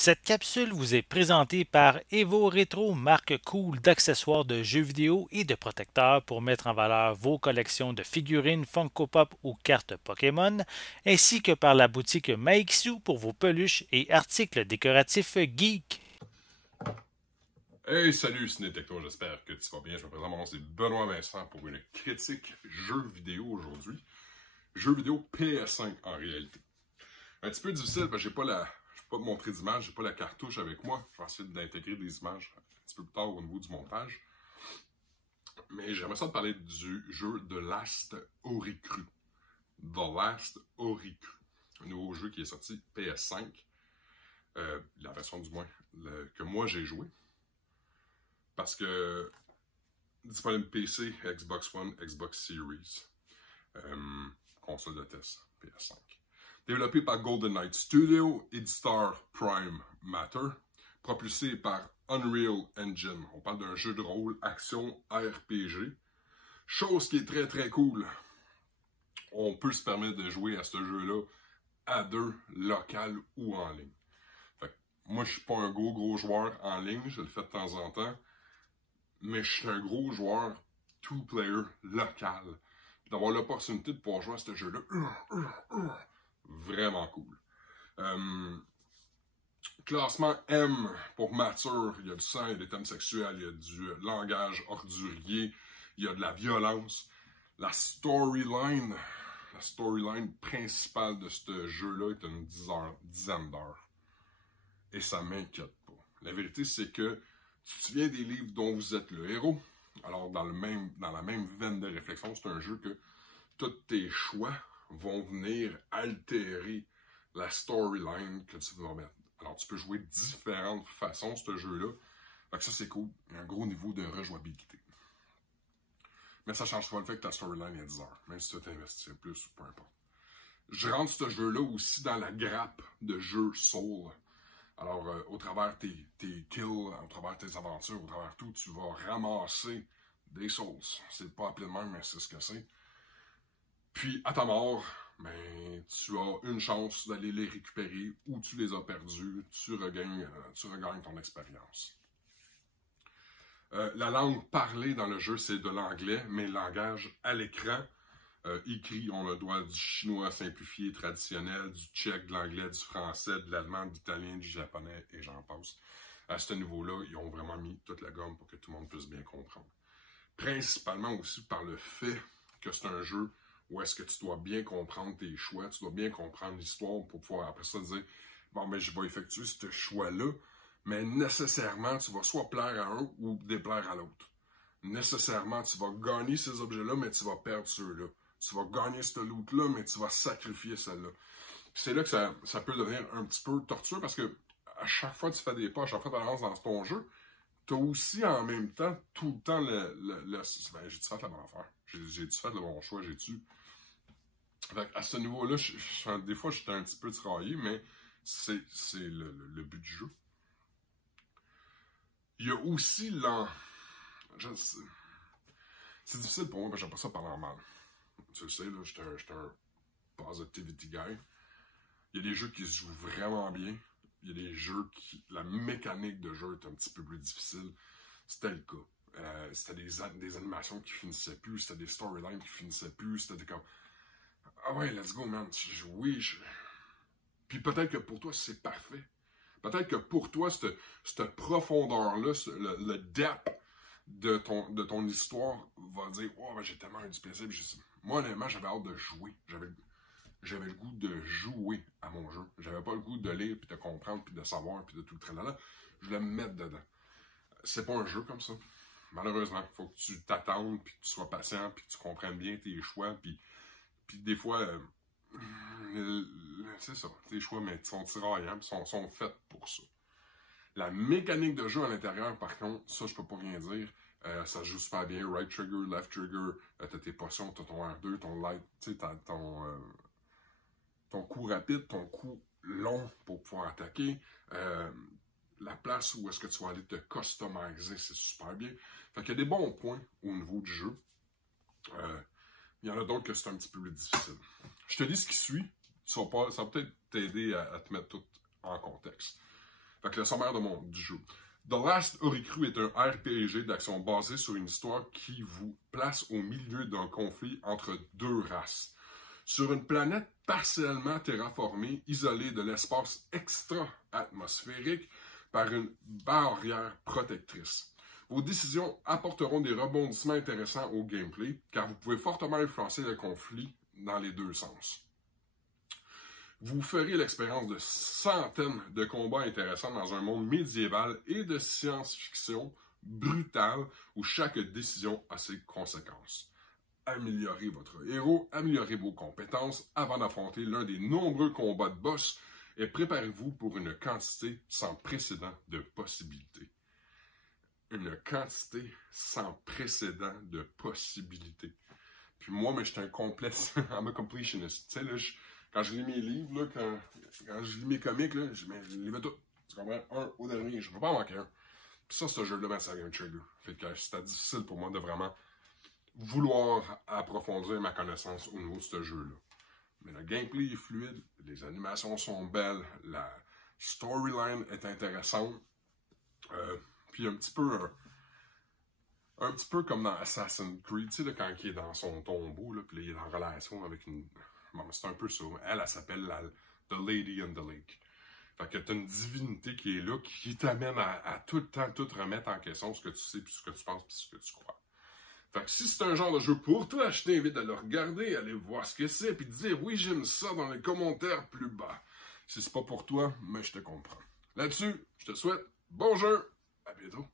Cette capsule vous est présentée par Evo Retro, marque cool d'accessoires de jeux vidéo et de protecteurs pour mettre en valeur vos collections de figurines Funko Pop ou cartes Pokémon, ainsi que par la boutique Maixu pour vos peluches et articles décoratifs geek. Hey, salut Ciné-Techno, j'espère que tu vas bien. Je me présente, mon nom c'est Benoît Vincent pour une critique jeux vidéo aujourd'hui. Jeux vidéo PS5 en réalité. Un petit peu difficile parce que je peux pas te montrer d'image, j'ai pas la cartouche avec moi. Je vais essayer d'intégrer des images un petit peu plus tard au niveau du montage. Mais j'aimerais ça te parler du jeu The Last Oricru. The Last Oricru. Un nouveau jeu qui est sorti PS5. La version du moins que moi j'ai joué. Parce que disponible PC, Xbox One, Xbox Series, console de test PS5. Développé par Golden Knight Studio, éditeur Prime Matter, propulsé par Unreal Engine. On parle d'un jeu de rôle, action, RPG. Chose qui est très très cool. On peut se permettre de jouer à ce jeu-là à deux, local ou en ligne. Fait que moi, je suis pas un gros joueur en ligne, je le fais de temps en temps. Mais je suis un gros joueur two-player local. D'avoir l'opportunité de pouvoir jouer à ce jeu-là, vraiment cool. Classement M pour mature, il y a du sang, il y a des thèmes sexuels, il y a du langage ordurier, il y a de la violence. La storyline principale de ce jeu-là est une dizaine d'heures. Et ça m'inquiète pas. La vérité, c'est que tu te souviens des livres dont vous êtes le héros. Alors, dans la même veine de réflexion, c'est un jeu que tous tes choix vont venir altérer la storyline que tu vas mettre. Alors, tu peux jouer de différentes façons, ce jeu-là. Donc ça, c'est cool. Il y a un gros niveau de rejouabilité. Mais ça ne change pas le fait que ta storyline est à 10 heures, même si tu veux t'investir plus ou peu importe. Je rentre ce jeu-là aussi dans la grappe de jeux Soul. Alors, au travers tes kills, au travers tes aventures, au travers tout, tu vas ramasser des souls. C'est pas appelé de même, mais c'est ce que c'est. Puis, à ta mort, ben, tu as une chance d'aller les récupérer ou tu les as perdus, tu regagnes ton expérience. La langue parlée dans le jeu, c'est de l'anglais, mais le langage à l'écran, écrit, on a le droit du chinois simplifié traditionnel, du tchèque, de l'anglais, du français, de l'allemand, de l'italien, du japonais, et j'en passe. À ce niveau-là, ils ont vraiment mis toute la gomme pour que tout le monde puisse bien comprendre. Principalement aussi par le fait que c'est un jeu où est-ce que tu dois bien comprendre tes choix, tu dois bien comprendre l'histoire pour pouvoir après ça dire « Bon, mais je vais effectuer ce choix-là », mais nécessairement, tu vas soit plaire à un ou déplaire à l'autre. Nécessairement, tu vas gagner ces objets-là, mais tu vas perdre ceux-là. Tu vas gagner cette loot-là, mais tu vas sacrifier celle-là. C'est là que ça peut devenir un petit peu tortueux parce que à chaque fois que tu fais des pas, à chaque fois que tu avances dans ton jeu, tu as aussi en même temps tout le temps ben, j'ai-tu fait la bonne affaire? J'ai-tu fait le bon choix? J'ai-tu. À ce niveau-là, des fois, j'étais un petit peu tiraillé, mais c'est le but du jeu. Il y a aussi c'est difficile pour moi, parce que j'aime pas ça parler en mal. Tu le sais, là, j'étais un positivity guy. Il y a des jeux qui se jouent vraiment bien. Il y a des jeux qui... La mécanique de jeu est un petit peu plus difficile. C'était le cas. C'était des animations qui finissaient plus. C'était des storylines qui finissaient plus. C'était comme... Ah ouais, let's go, man. Oui, Puis peut-être que pour toi, c'est parfait. Peut-être que pour toi, cette profondeur-là, le depth de ton histoire va dire « Oh, ben, j'ai tellement eu du plaisir. » Moi, honnêtement, j'avais hâte de jouer. J'avais le goût de jouer à mon jeu. J'avais pas le goût de lire, puis de comprendre, puis de savoir, puis de tout le tralala. Je voulais me mettre dedans. C'est pas un jeu comme ça. Malheureusement, il faut que tu t'attendes, puis que tu sois patient, puis que tu comprennes bien tes choix, puis des fois, c'est ça, tes choix, mais sont tiraillants, puis sont faits pour ça. La mécanique de jeu à l'intérieur, par contre, ça, je peux pas rien dire. Ça se joue super bien. Right trigger, left trigger, t'as tes potions, t'as ton R2, ton light, tu sais, t'as ton coup rapide, ton coup long pour pouvoir attaquer. La place où est-ce que tu vas aller te customiser, c'est super bien. Fait qu'il y a des bons points au niveau du jeu. Il y en a d'autres que c'est un petit peu plus difficile. Je te dis ce qui suit. Ça va peut-être t'aider à te mettre tout en contexte. Fait que le sommaire du jeu. The Last Oricru est un RPG d'action basé sur une histoire qui vous place au milieu d'un conflit entre deux races. Sur une planète partiellement terraformée, isolée de l'espace extra-atmosphérique par une barrière protectrice. Vos décisions apporteront des rebondissements intéressants au gameplay, car vous pouvez fortement influencer le conflit dans les deux sens. Vous ferez l'expérience de centaines de combats intéressants dans un monde médiéval et de science-fiction brutale où chaque décision a ses conséquences. Améliorez votre héros, améliorez vos compétences avant d'affronter l'un des nombreux combats de boss et préparez-vous pour une quantité sans précédent de possibilités. Une quantité sans précédent de possibilités. Puis moi, je suis un I'm a completionist. Tu sais, là, quand je lis mes livres, là, quand je lis mes comics, là, je les mets tous. Tu comprends? Un au dernier, je ne peux pas en manquer un. Puis ça, ce jeu-là, ça vient un trigger. Fait que c'était difficile pour moi de vraiment vouloir approfondir ma connaissance au niveau de ce jeu-là. Mais le gameplay est fluide, les animations sont belles, la storyline est intéressante. Puis un petit peu comme dans Assassin's Creed, tu sais, quand il est dans son tombeau, là, puis il est en relation avec une... Bon, c'est un peu ça. Elle s'appelle The Lady in the Lake. Fait que t'as une divinité qui est là, qui t'amène à tout le temps tout remettre en question ce que tu sais, puis ce que tu penses, puis ce que tu crois. Fait que si c'est un genre de jeu pour toi, je t'invite à le regarder, à aller voir ce que c'est, puis dire oui, j'aime ça dans les commentaires plus bas. Si c'est pas pour toi, mais je te comprends. Là-dessus, je te souhaite bon jeu, à bientôt.